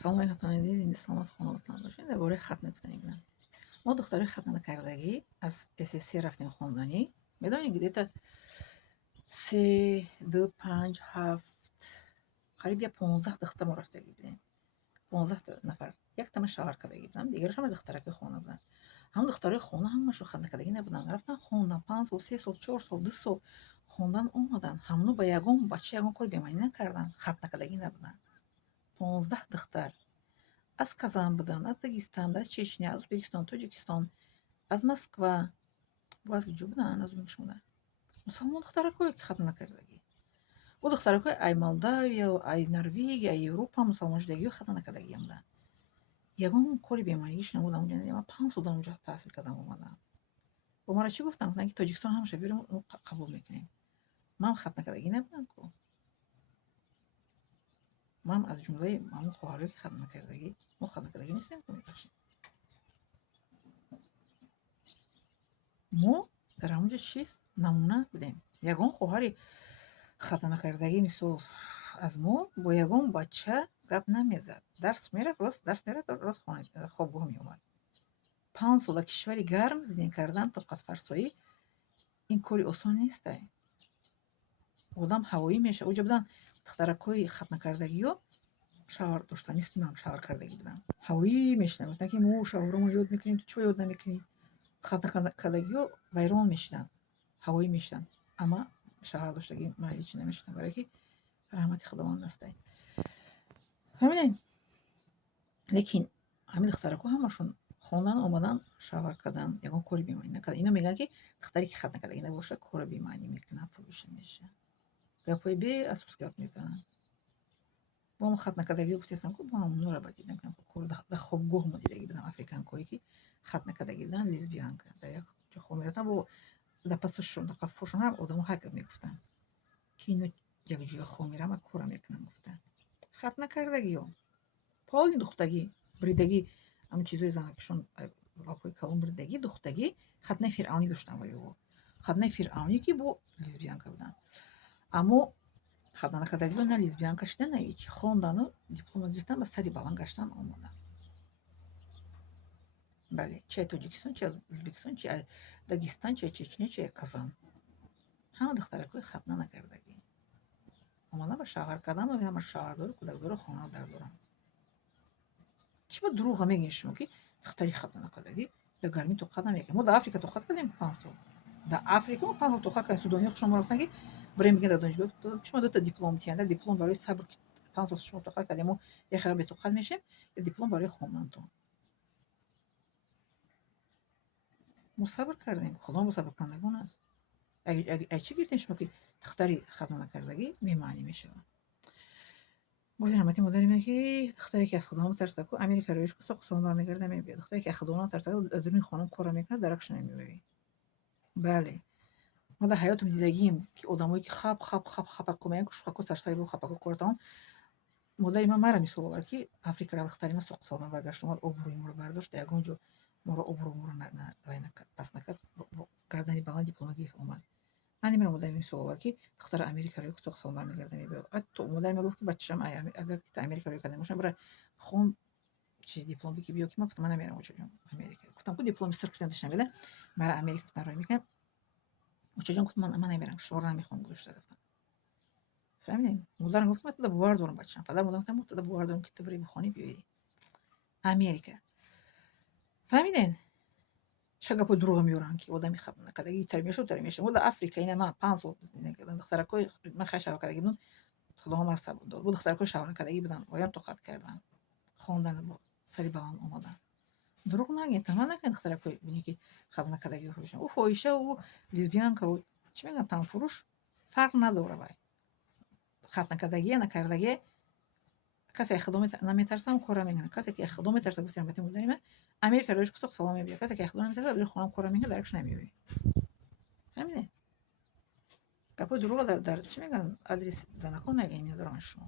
салом айнатониди зинди саломат хонавотан бошед. Дар бораи хатна гуфтанӣ будам. мо духтарои хатна накардагӣ аз ССС рафтем хонданӣ. медонед где-то 3, 2, 5, 7 қариб я 15 духтар мо рафтагӣ будем. 15 нафар. Яктама шавҳар кардагӣ будам, дигарашам духтараки хона буданд. ҳам духтарои хона ҳамашон хатнакардагӣ набуданд. Рафтан хондан 5 сол, 3 сол, 4 сол, 2 сол хондан омаданд. ҳаману ба ягон бача ягон кори бемаънӣ накарданд. Хатнакардагӣ набуданд. 15 духтар аз Казан буданд, аз Дагестан, аз Чечня, аз Узбекистон, Тоҷикистон, аз Москва, аз куҷо буданд, аз шумода. Мусалмон духтаракое ки хатна накардагӣ. бо духтаракое ай Молдавия, ай Норвегия, ай Европа мусалмоншудагиҳо хатна накардагиам буданд. ягон кори бемаънигиш набудам. Онҷо надидам. Ман 5 сол дар онҷо таҳсил кардам омадам. бо мара чӣ гуфтанд? Гуфтанд ки Тоҷикистон ҳамаша биёрем қабул мекунем. ман хатнакардагӣ набудам ку. ман аз ҷумлаи ҳамон хоҳарое ки хатна накардагӣ, мо хатнакардагӣ нестем ку мебахшем. мо дар ҳамонҷо чиз намуна будем. ягон хоҳари хатна накардагӣ мисол аз мо бо ягон бача гап намезад. дарс мерафт, рост хобгоҳ меомад. 5 сол дар кишвари гарм зиндагӣ кардан, тоқатфарсоӣ ин кори осон нестай. одам ҳавоӣ мешавад. оҷо буданд духтаракҳои хатнакардагиҳо шавҳар доштанд, мисли ман шавҳаркардагӣ буданд. ҳавоӣ мешунанд, гуфтанд ки мо шавҳаромо ёд мекунем, ту чаро ёд намекунӣ? хатнакардагиҳо вайрон мешиданд, ҳавоӣ мешиданд. амма шавҳардоштагӣ ман ҳеҷ чӣ намешудам, барое ки раҳмати худованд астай. ҳамин. лекин ҳамин духтаракҳо ҳамашон хондан омадан шавҳар карданд, ягон кори бемаънӣ накарданд. Ино мегӯянд ки духтаре ки хатнакардагӣ набошад кори бемаънӣ мекунад, фурӯша мешавад. гапҳои беасос гап мезананд. бо ҳамон хатнакардагиҳо гуфтестам ку бо ҳамонҳоро ба дидам дар хобгоҳ мо дидагӣ будам африканкое ки хатнакардагӣ буданд, лесбиянка. дар як ҷо хоб мерафтам, бо дар пастошон дар қафошон ҳам одамо ҳар гап мегуфтанд ки ино якҷоя хоб мераванд, ман кора мекунам гуфтанд. хатнакардагиҳо, полни духтагӣ, бридагӣ, ҳамн чизои занакишон, лабҳои калон, бридагӣ, духтагӣ, хатнаи фиръавнӣ доштанд воёво. хатнаи фиръавнӣ ки бо лесбиянка буданд. аммо хатна накардагиҳо на лесбиянка шидан, на ҳеҷ. хондану диплома гирифтан, ба сари баланд гаштан омаданд. бале, чӣ Тоҷикистон, чӣ Ӯзбекистон, чӣ Дагестан, чӣ Чечня, чӣ Казан. ҳама духтаракҳои хатна накардагӣ омадан ба шавҳар кардан, оли ҳама шавҳардору кӯдакдору хонаводар доранд. чӣ ба дурӯға мегӯед шумо ки духтари хатна накардагӣ дар гармӣ тоқат намекунад? мо дар Африка тоқат кардем 5 сол. дар Африка мо 5 сол тоқат кардем. Судониҳо хушон мо рафтанд ки барем мегӯянд дар донишгоҳ, шумо 2 та диплом тиянда, диплом барои сабр, 5 сол шумо тоқат кардем, мо яхе бетоқат мешем, я диплом барои хондантон. мо сабр кардем, худо бо сабркунандагон аст. ай чӣ гирифтем шумо ки духтари хатна накардагӣ бемаънӣ мешавад? бози раҳмати модари ман ки духтаре ки аз худо метарсад, ку Америка роиш ку соқ салом бармегарда мебиёд. духтаре ки аз худо натарсад, аз дурuni хонам корро мекунад, даракш намебарӣ. бале, мо дар ҳаётам дидагием ки одамое ки хапако меянд, ку шӯхако сарсари бо хапако коратавон. модари ман мара мисол овард ки Африка рафт, духтари ман соқ салом баргашт, омад обрӯи моро бардошт, ягон ҷо моро обрӯморо пас накард, гардани баланд диплома гирифт омад. ман немирам модари ман мисол овард ки духтара Америкаро ки соқ салом бармегарда мебиёд. ҳатто модари ман гуфт ки бачашам агар ки та Америкаро карда бошад, бара хом чи диплом бигир биё, ки ман гуфтам ман намерам очаҷон Америка. гуфтам ку дипломи сиркшидам дошам беда, мара Америка гуфтан рой мекунам. очаҷон гуфт ман намерам, шуора намехоҳам гузошта рафтам. фаҳмидем? Модарам гуфт ман тада бовар дорам бачашам. Падар модар гуфтам мо тада бовар дорем ки ту барӣ бихонӣ биёӣ Америка. фаҳмиден? чӣ гапҳои дурӯғ меёранд ки одами хатна накардагӣ тарбия мешавад. мо дар Африка ина ман 5 сол зиндагӣ кардам. духтаракҳои ман хеле шавҳаркардагӣ буданд. худо мара сабр дод. бо духтаракҳои шавҳаркардагӣ буданд, оям тоқат карданд. хонданд, бо сари баланд омаданд. дурӯғ нагӯед, таман накунед духтаракҳои бинӣ ки хатна накардагиҳо фурӯшанд. ӯ фоҳиша, ӯ лесбиянка, ӯ чӣ мегӯянд, танфурӯш фарқ надора вай. хатна кардагие, накардагие, касе аз худо наметарсад, он корро мекунад. касе ки аз худо метарсад, гуфти раҳмати модари ман, Америка роиш ку соқ салом мебиёд. касе ки аз худо наметарсад, дар хонам корро мекунад, даракш намеёӣ. фаҳмидед? гапҳои дурӯғро дар чӣ мегӯянд, адрес занакон нагӯед, надорам аз шумо.